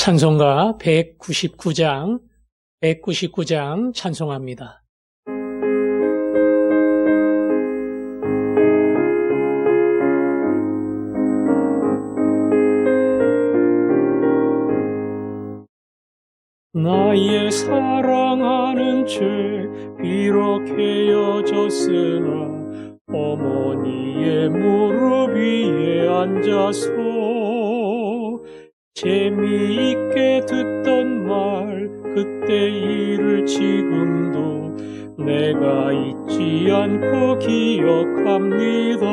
찬송가 199장 찬송합니다. 나의 사랑하는 죄 비록 헤어졌으나 어머니의 무릎 위에 앉아서 재미있게 듣던 말 그때 일을 지금도 내가 잊지 않고 기억합니다.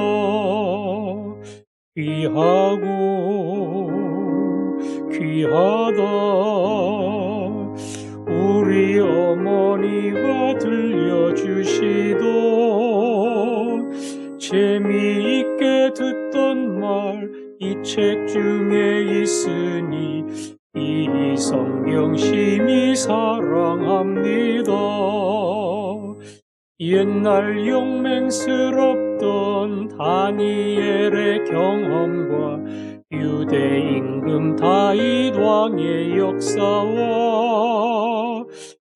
귀하다 우리 어머니가 들려주시던 재미있게 듣던 말 이 책 중에 있으니 이 성경 심히 사랑합니다. 옛날 용맹스럽던 다니엘의 경험과 유대 임금 다윗 왕의 역사와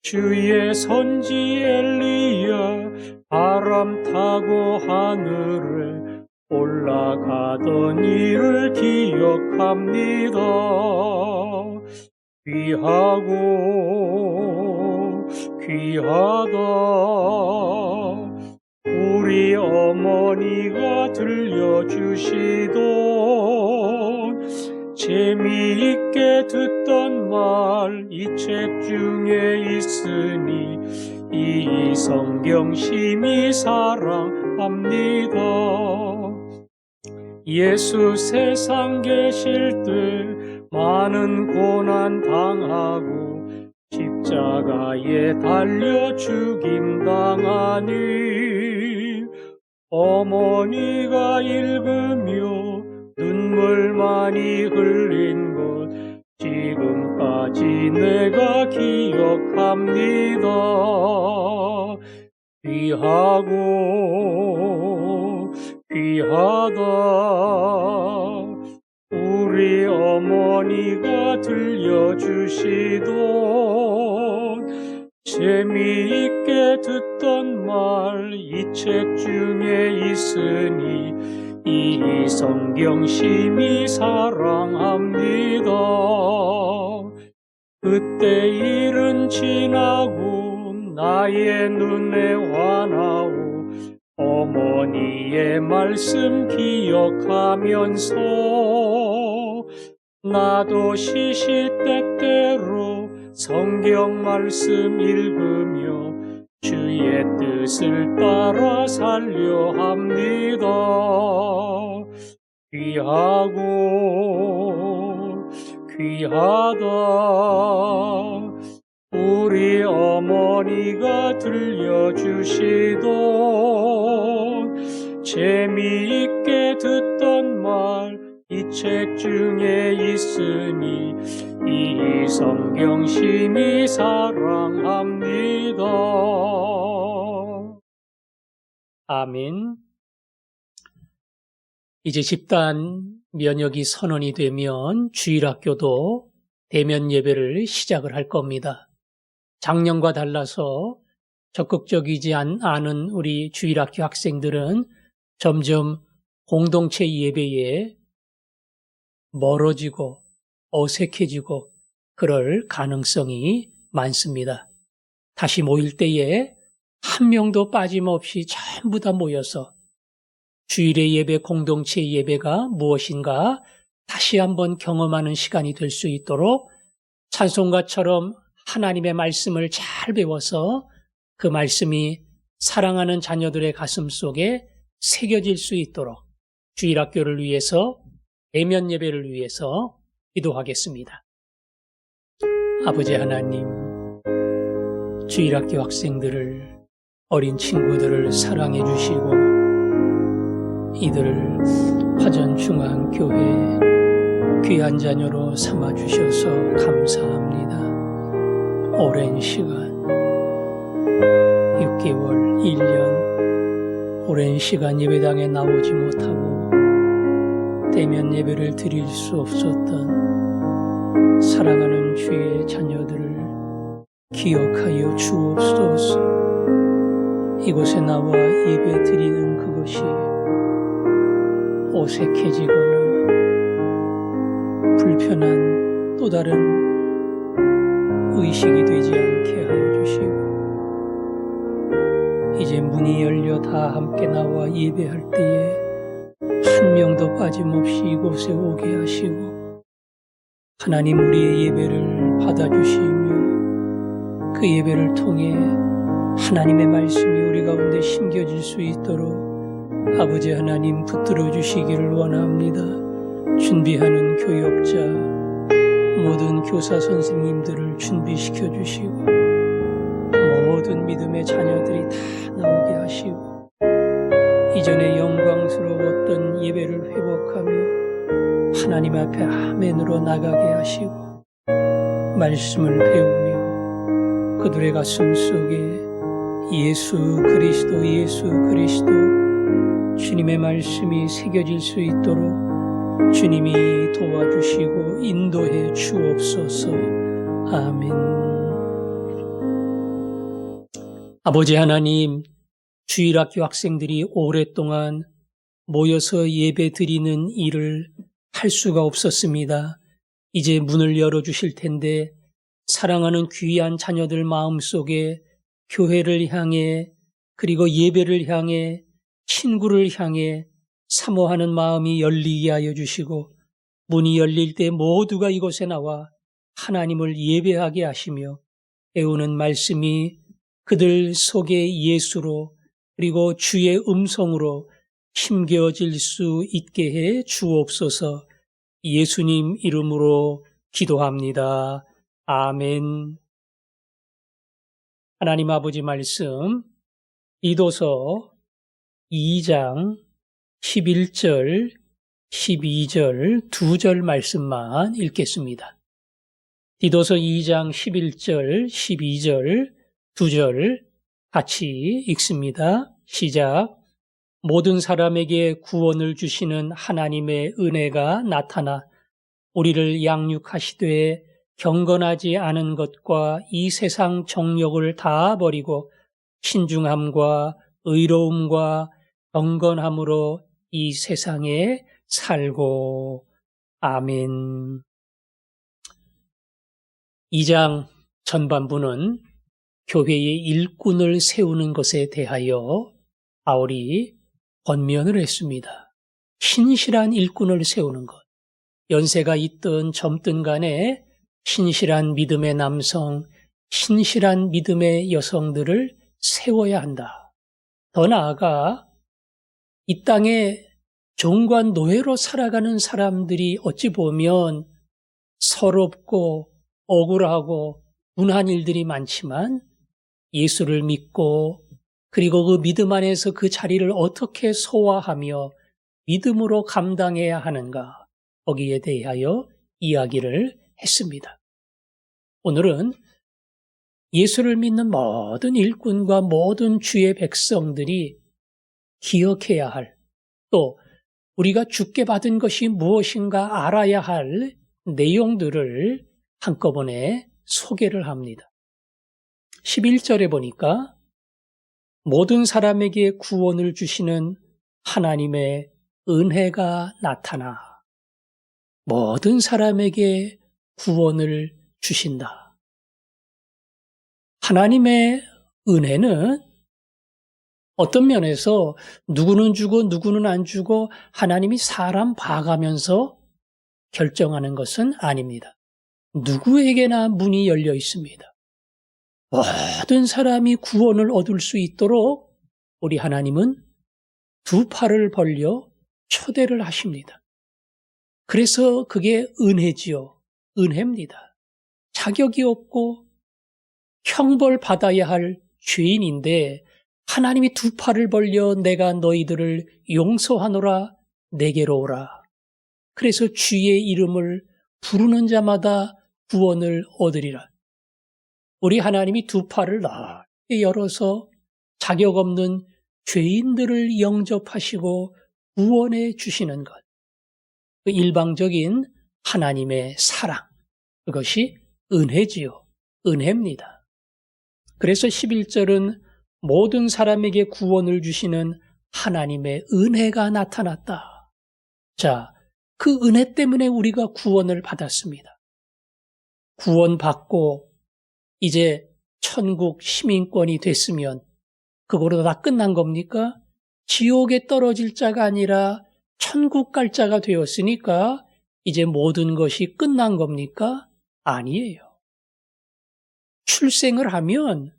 주의 선지 엘리야 바람 타고 하늘에 올라가던 일을 기억합니다. 귀하다 우리 어머니가 들려주시던 재미있게 듣던 말 이 책 중에 있으니 이 성경 심히 사랑합니다. 예수 세상 계실 때 많은 고난 당하고 십자가에 달려 죽임 당하니 어머니가 읽으며 눈물 많이 흘린 것 지금까지 내가 기억합니다. 귀하다 우리 어머니가 들려주시던 재미있게 듣던 말 이 책 중에 있으니 이 성경 심히 사랑합니다. 그때 일은 지나고 나의 눈에 환하오 어머니의 말씀 기억하면서 나도 시시때때로 성경 말씀 읽으며 주의 뜻을 따라 살려 합니다. 귀하다 우리 어머니가 들려주시던 재미있게 듣던 말 이 책 중에 있으니 이 성경 심히 사랑합니다. 아멘. 이제 집단 면역이 선언이 되면 주일학교도 대면 예배를 시작을 할 겁니다. 작년과 달라서 적극적이지 않은 우리 주일학교 학생들은 점점 공동체 예배에 멀어지고 어색해지고 그럴 가능성이 많습니다. 다시 모일 때에 한 명도 빠짐없이 전부 다 모여서 주일의 예배, 공동체 예배가 무엇인가 다시 한번 경험하는 시간이 될 수 있도록 찬송가처럼 하나님의 말씀을 잘 배워서 그 말씀이 사랑하는 자녀들의 가슴 속에 새겨질 수 있도록 주일학교를 위해서 대면 예배를 위해서 기도하겠습니다. 아버지 하나님, 주일학교 학생들을 어린 친구들을 사랑해 주시고 이들을 화전중앙교회 귀한 자녀로 삼아 주셔서 감사합니다. 오랜 시간 6개월, 1년 오랜 시간 예배당에 나오지 못하고 대면 예배를 드릴 수 없었던 사랑하는 주의 자녀들을 기억하여 주옵소서. 이곳에 나와 예배 드리는 그것이 어색해지거나 불편한 또 다른 의식이 되지 않게 하여 주시고, 이제 문이 열려 다 함께 나와 예배할 때에 한 명도 빠짐없이 이곳에 오게 하시고, 하나님 우리의 예배를 받아주시며 그 예배를 통해 하나님의 말씀이 우리 가운데 심겨질 수 있도록 아버지 하나님 붙들어 주시기를 원합니다. 준비하는 교역자, 모든 교사 선생님들을 준비시켜 주시고, 모든 믿음의 자녀들이 다 나오게 하시고, 이전에 영광스러웠던 예배를 회복하며 하나님 앞에 아멘으로 나가게 하시고, 말씀을 배우며 그들의 가슴 속에 예수 그리스도 주님의 말씀이 새겨질 수 있도록 주님이 도와주시고 인도해 주옵소서. 아멘. 아버지 하나님, 주일학교 학생들이 오랫동안 모여서 예배 드리는 일을 할 수가 없었습니다. 이제 문을 열어주실 텐데 사랑하는 귀한 자녀들 마음속에 교회를 향해, 그리고 예배를 향해, 친구를 향해 사모하는 마음이 열리게 하여 주시고, 문이 열릴 때 모두가 이곳에 나와 하나님을 예배하게 하시며 배우는 말씀이 그들 속에 예수로, 그리고 주의 음성으로 심겨질 수 있게 해 주옵소서. 예수님 이름으로 기도합니다. 아멘. 하나님 아버지 말씀, 디도서 2장 11절, 12절, 2절 말씀만 읽겠습니다. 디도서 2장 11절, 12절, 2절 같이 읽습니다. 시작. 모든 사람에게 구원을 주시는 하나님의 은혜가 나타나 우리를 양육하시되 경건하지 않은 것과 이 세상 정욕을 다 버리고 신중함과 의로움과 경건함으로 이 세상에 살고. 아멘. 2장 전반부는 교회의 일꾼을 세우는 것에 대하여 바울이 권면을 했습니다. 신실한 일꾼을 세우는 것. 연세가 있든 젊든 간에 신실한 믿음의 남성, 신실한 믿음의 여성들을 세워야 한다. 더 나아가 이 땅에 종과 노예로 살아가는 사람들이 어찌 보면 서럽고 억울하고 분한 일들이 많지만 예수를 믿고, 그리고 그 믿음 안에서 그 자리를 어떻게 소화하며 믿음으로 감당해야 하는가, 거기에 대하여 이야기를 했습니다. 오늘은 예수를 믿는 모든 일꾼과 모든 주의 백성들이 기억해야 할, 또 우리가 주께 받은 것이 무엇인가 알아야 할 내용들을 한꺼번에 소개를 합니다. 11절에 보니까 모든 사람에게 구원을 주시는 하나님의 은혜가 나타나 모든 사람에게 구원을 주신다. 하나님의 은혜는 어떤 면에서 누구는 주고 누구는 안 주고 하나님이 사람 봐가면서 결정하는 것은 아닙니다. 누구에게나 문이 열려 있습니다. 모든 사람이 구원을 얻을 수 있도록 우리 하나님은 두 팔을 벌려 초대를 하십니다. 그래서 그게 은혜지요. 은혜입니다. 자격이 없고 형벌받아야 할 죄인인데 하나님이 두 팔을 벌려 내가 너희들을 용서하노라, 내게로 오라. 그래서 주의 이름을 부르는 자마다 구원을 얻으리라. 우리 하나님이 두 팔을 넓게 열어서 자격 없는 죄인들을 영접하시고 구원해 주시는 것. 그 일방적인 하나님의 사랑, 그것이 은혜지요. 은혜입니다. 그래서 11절은 모든 사람에게 구원을 주시는 하나님의 은혜가 나타났다. 자, 그 은혜 때문에 우리가 구원을 받았습니다. 구원받고 이제 천국 시민권이 됐으면 그거로 다 끝난 겁니까? 지옥에 떨어질 자가 아니라 천국 갈 자가 되었으니까 이제 모든 것이 끝난 겁니까? 아니에요. 출생을 하면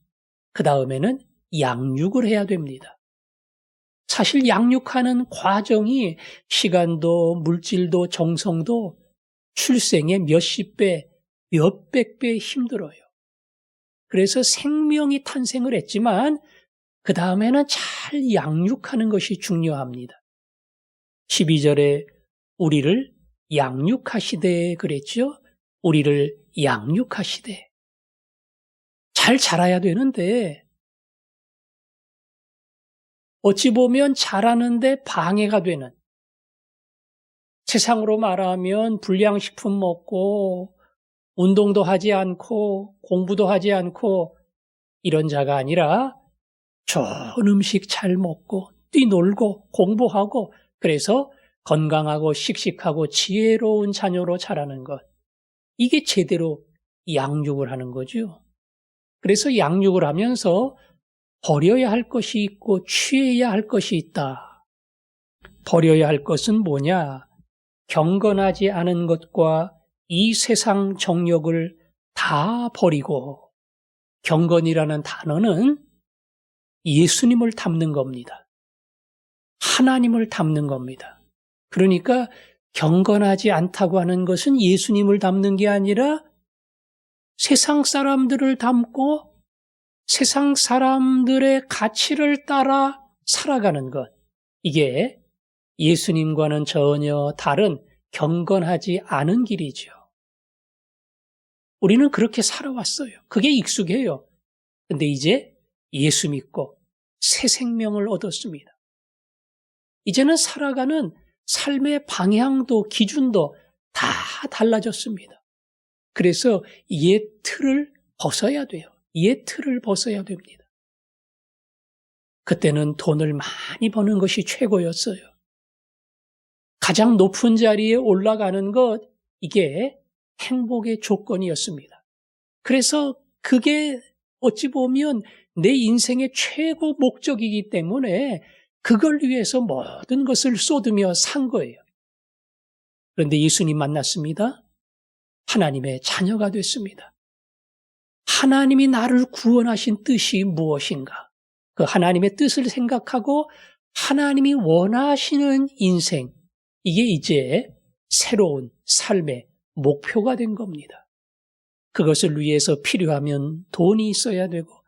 그 다음에는 양육을 해야 됩니다. 사실 양육하는 과정이 시간도 물질도 정성도 출생의 몇십 배, 몇백 배 힘들어요. 그래서 생명이 탄생을 했지만 그 다음에는 잘 양육하는 것이 중요합니다. 12절에 우리를 양육하시되 그랬죠? 우리를 양육하시되. 잘 자라야 되는데 어찌 보면 자라는데 방해가 되는, 세상으로 말하면 불량식품 먹고 운동도 하지 않고 공부도 하지 않고 이런 자가 아니라 좋은 음식 잘 먹고 뛰놀고 공부하고 그래서 건강하고 씩씩하고 지혜로운 자녀로 자라는 것. 이게 제대로 양육을 하는 거죠. 그래서 양육을 하면서 버려야 할 것이 있고 취해야 할 것이 있다. 버려야 할 것은 뭐냐? 경건하지 않은 것과 이 세상 정욕을 다 버리고, 경건이라는 단어는 예수님을 담는 겁니다. 하나님을 담는 겁니다. 그러니까 경건하지 않다고 하는 것은 예수님을 담는 게 아니라 세상 사람들을 담고 세상 사람들의 가치를 따라 살아가는 것. 이게 예수님과는 전혀 다른 경건하지 않은 길이죠. 우리는 그렇게 살아왔어요. 그게 익숙해요. 근데 이제 예수 믿고 새 생명을 얻었습니다. 이제는 살아가는 삶의 방향도 기준도 다 달라졌습니다. 그래서 옛 틀을 벗어야 돼요. 옛 틀을 벗어야 됩니다. 그때는 돈을 많이 버는 것이 최고였어요. 가장 높은 자리에 올라가는 것, 이게 행복의 조건이었습니다. 그래서 그게 어찌 보면 내 인생의 최고 목적이기 때문에 그걸 위해서 모든 것을 쏟으며 산 거예요. 그런데 예수님 만났습니다. 하나님의 자녀가 됐습니다. 하나님이 나를 구원하신 뜻이 무엇인가? 그 하나님의 뜻을 생각하고 하나님이 원하시는 인생, 이게 이제 새로운 삶의 목표가 된 겁니다. 그것을 위해서 필요하면 돈이 있어야 되고,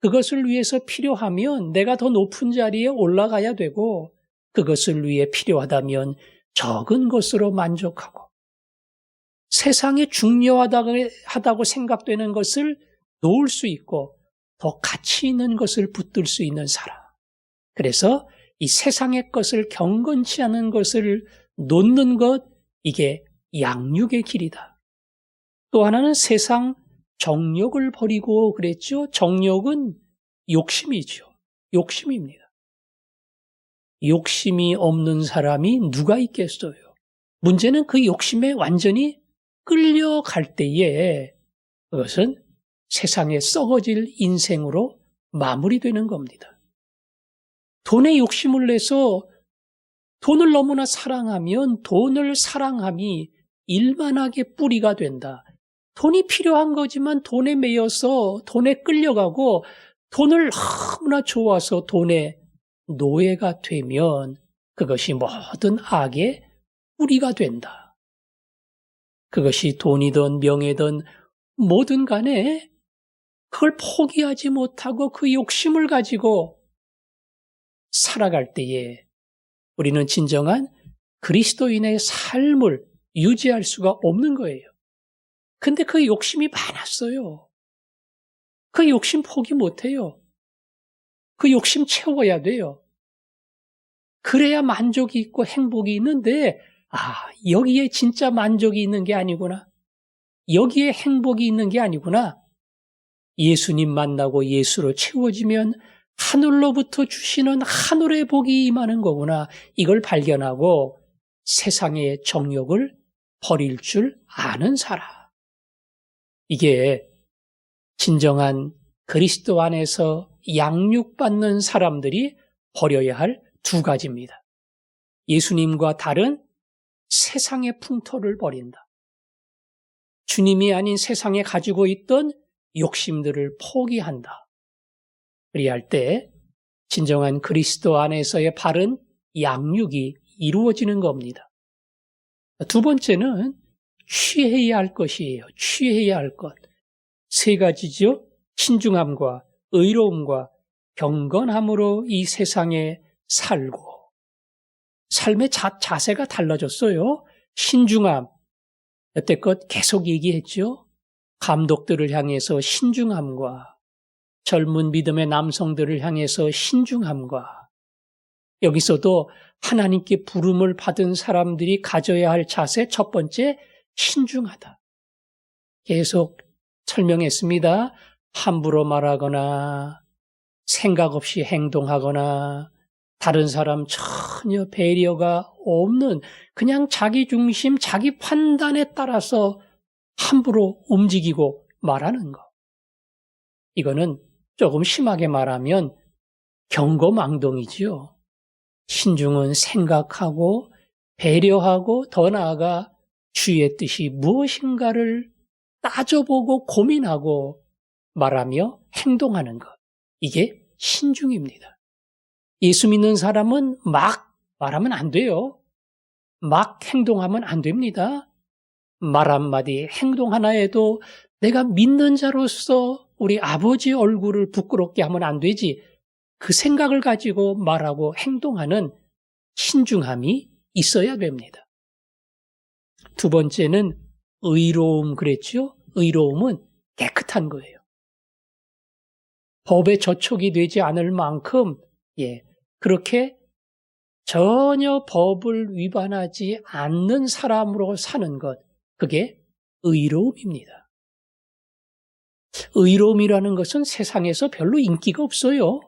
그것을 위해서 필요하면 내가 더 높은 자리에 올라가야 되고, 그것을 위해 필요하다면 적은 것으로 만족하고, 세상에 중요하다고 생각되는 것을 놓을 수 있고 더 가치 있는 것을 붙들 수 있는 사람. 그래서 이 세상의 것을, 경건치 않은 것을 놓는 것, 이게 양육의 길이다. 또 하나는 세상 정욕을 버리고 그랬죠. 정욕은 욕심이죠. 욕심입니다. 욕심이 없는 사람이 누가 있겠어요? 문제는 그 욕심에 완전히 끌려갈 때에 그것은 세상에 썩어질 인생으로 마무리되는 겁니다. 돈에 욕심을 내서 돈을 너무나 사랑하면 돈을 사랑함이 일만하게 뿌리가 된다. 돈이 필요한 거지만 돈에 매여서 돈에 끌려가고 돈을 너무나 좋아서 돈의 노예가 되면 그것이 모든 악의 뿌리가 된다. 그것이 돈이든 명예든 뭐든 간에 그걸 포기하지 못하고 그 욕심을 가지고 살아갈 때에 우리는 진정한 그리스도인의 삶을 유지할 수가 없는 거예요. 근데 그 욕심이 많았어요. 그 욕심 포기 못해요. 그 욕심 채워야 돼요. 그래야 만족이 있고 행복이 있는데, 여기에 진짜 만족이 있는 게 아니구나. 여기에 행복이 있는 게 아니구나. 예수님 만나고 예수로 채워지면 하늘로부터 주시는 하늘의 복이 임하는 거구나. 이걸 발견하고 세상의 정욕을 버릴 줄 아는 사람. 이게 진정한 그리스도 안에서 양육받는 사람들이 버려야 할 두 가지입니다. 예수님과 다른 세상의 풍토를 버린다. 주님이 아닌 세상에 가지고 있던 욕심들을 포기한다. 그리할 때 진정한 그리스도 안에서의 바른 양육이 이루어지는 겁니다. 두 번째는 취해야 할 것이에요. 취해야 할 것. 세 가지죠. 신중함과 의로움과 경건함으로 이 세상에 살고. 삶의 자세가 달라졌어요. 신중함. 여태껏 계속 얘기했죠. 감독들을 향해서 신중함과 젊은 믿음의 남성들을 향해서 신중함과 여기서도 하나님께 부름을 받은 사람들이 가져야 할 자세 첫 번째 신중하다. 계속 설명했습니다. 함부로 말하거나 생각 없이 행동하거나 다른 사람 전혀 배려가 없는 그냥 자기 중심, 자기 판단에 따라서 함부로 움직이고 말하는 것. 이거는 조금 심하게 말하면 경거망동이지요. 신중은 생각하고 배려하고 더 나아가 주의 뜻이 무엇인가를 따져보고 고민하고 말하며 행동하는 것. 이게 신중입니다. 예수 믿는 사람은 막 말하면 안 돼요. 막 행동하면 안 됩니다. 말 한마디, 행동 하나에도 내가 믿는 자로서 우리 아버지 얼굴을 부끄럽게 하면 안 되지. 그 생각을 가지고 말하고 행동하는 신중함이 있어야 됩니다. 두 번째는 의로움 그랬죠? 의로움은 깨끗한 거예요. 법에 저촉이 되지 않을 만큼 그렇게 전혀 법을 위반하지 않는 사람으로 사는 것, 그게 의로움입니다. 의로움이라는 것은 세상에서 별로 인기가 없어요.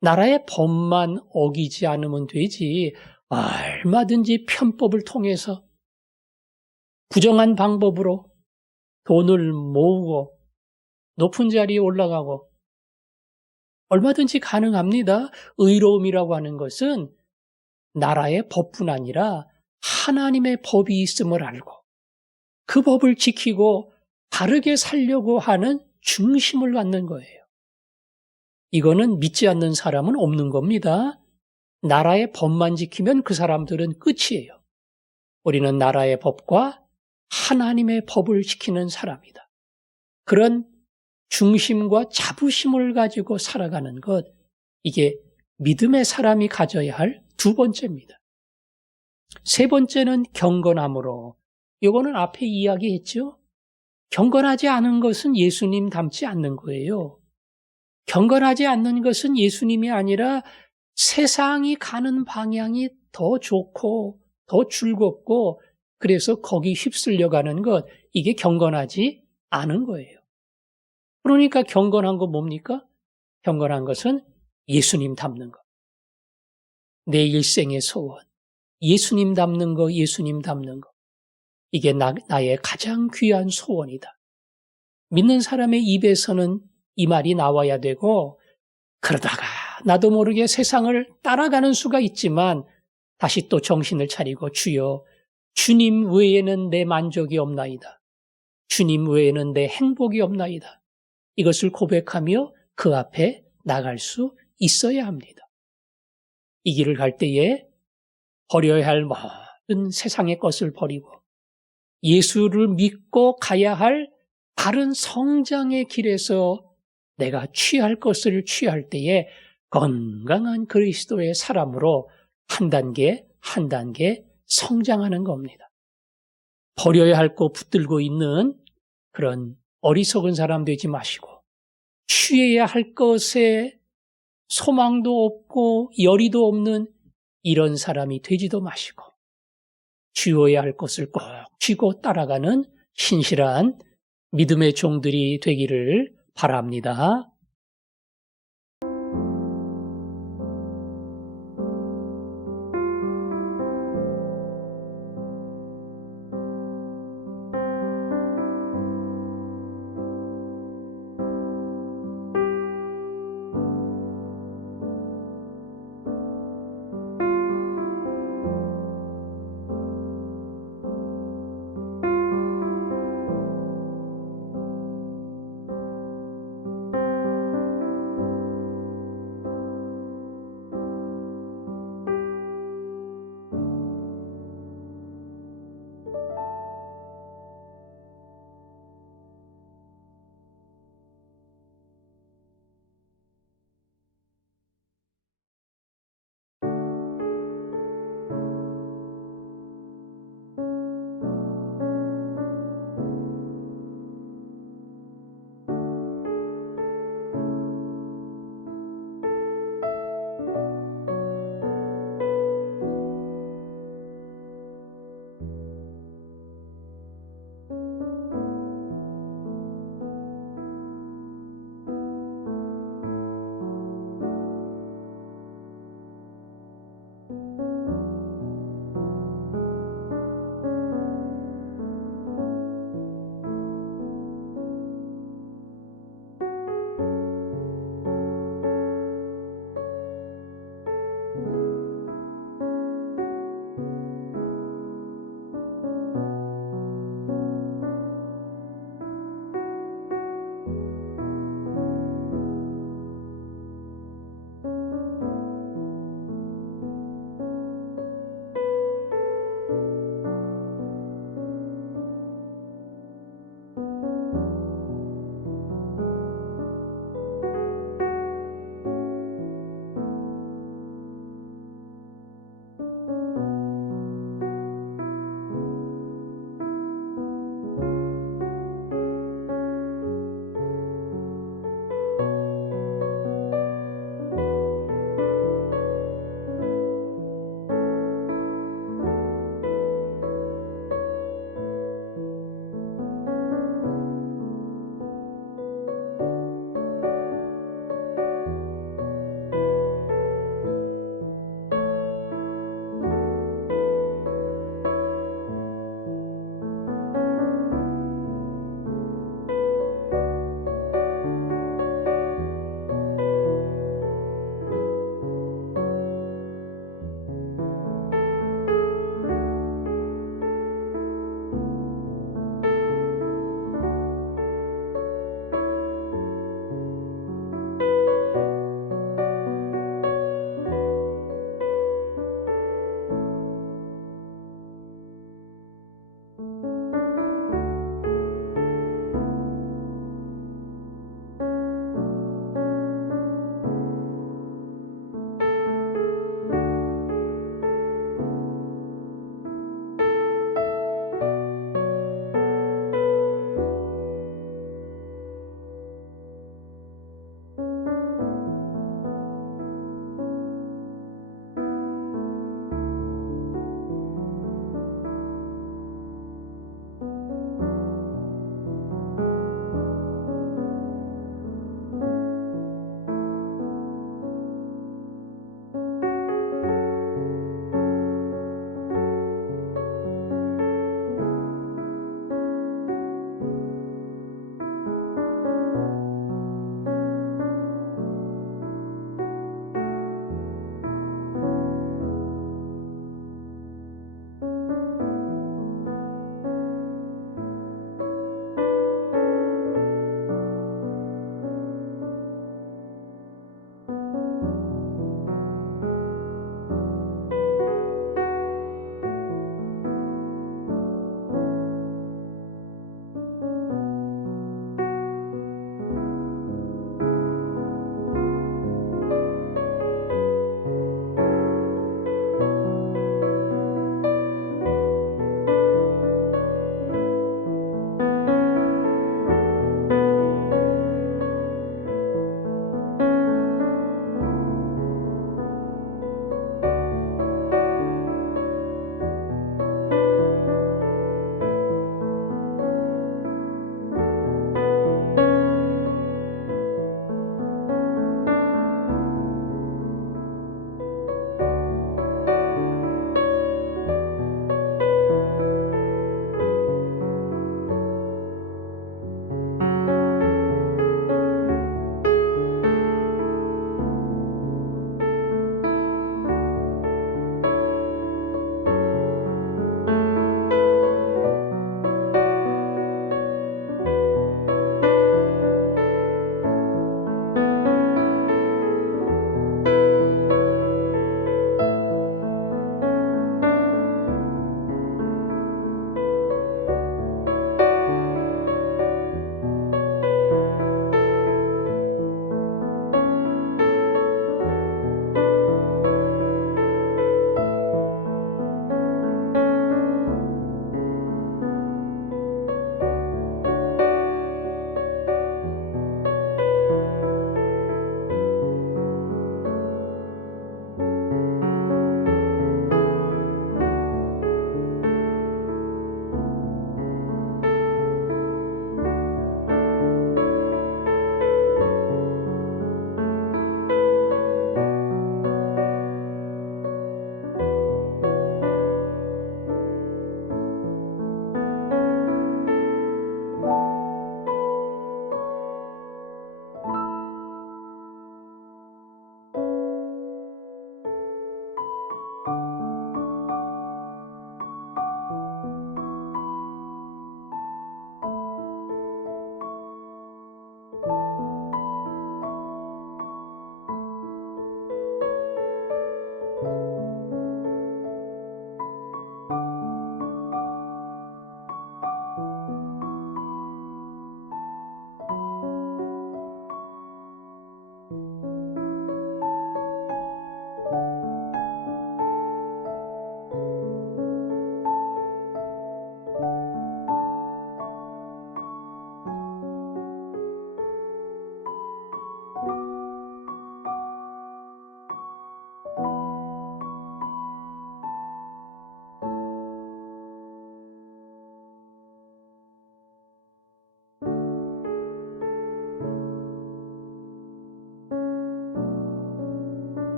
나라의 법만 어기지 않으면 되지 얼마든지 편법을 통해서 부정한 방법으로 돈을 모으고 높은 자리에 올라가고 얼마든지 가능합니다. 의로움이라고 하는 것은 나라의 법뿐 아니라 하나님의 법이 있음을 알고 그 법을 지키고 바르게 살려고 하는 중심을 갖는 거예요. 이거는 믿지 않는 사람은 없는 겁니다. 나라의 법만 지키면 그 사람들은 끝이에요. 우리는 나라의 법과 하나님의 법을 지키는 사람이다. 그런 중심과 자부심을 가지고 살아가는 것, 이게 믿음의 사람이 가져야 할 두 번째입니다. 세 번째는 경건함으로. 이거는 앞에 이야기했죠. 경건하지 않은 것은 예수님 닮지 않는 거예요. 경건하지 않는 것은 예수님이 아니라 세상이 가는 방향이 더 좋고 더 즐겁고 그래서 거기 휩쓸려 가는 것, 이게 경건하지 않은 거예요. 그러니까 경건한 거 뭡니까? 경건한 것은 예수님 닮는 것. 내 일생의 소원. 예수님 닮는 거, 예수님 닮는 거. 이게 나의 가장 귀한 소원이다. 믿는 사람의 입에서는 이 말이 나와야 되고 그러다가 나도 모르게 세상을 따라가는 수가 있지만 다시 또 정신을 차리고 주여, 주님 외에는 내 만족이 없나이다. 주님 외에는 내 행복이 없나이다. 이것을 고백하며 그 앞에 나갈 수 있어야 합니다. 이 길을 갈 때에 버려야 할 모든 세상의 것을 버리고 예수를 믿고 가야 할 바른 성장의 길에서 내가 취할 것을 취할 때에 건강한 그리스도의 사람으로 한 단계 한 단계 성장하는 겁니다. 버려야 할 거 붙들고 있는 그런 어리석은 사람 되지 마시고 취해야 할 것에 소망도 없고 열의도 없는 이런 사람이 되지도 마시고 쥐어야 할 것을 꼭 쥐고 따라가는 신실한 믿음의 종들이 되기를 바랍니다.